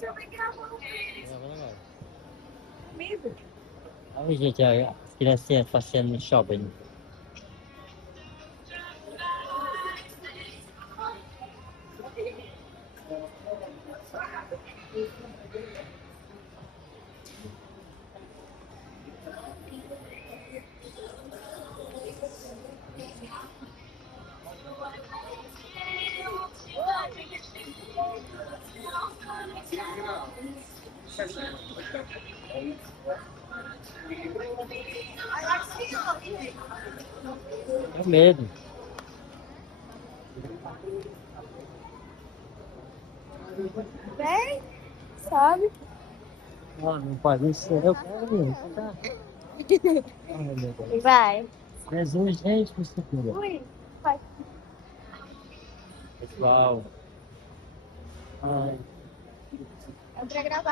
Gravando agora. Medo. Olha, gente, a criancinha passeando no shopping. Tenho medo. Vem, sobe. Ah, não pode ser. Eu quero mesmo. Tá? Ai, meu Deus. Vai. Jesus, gente, que estupidez. Ui, vai. Pessoal. Ai. É pra gravar?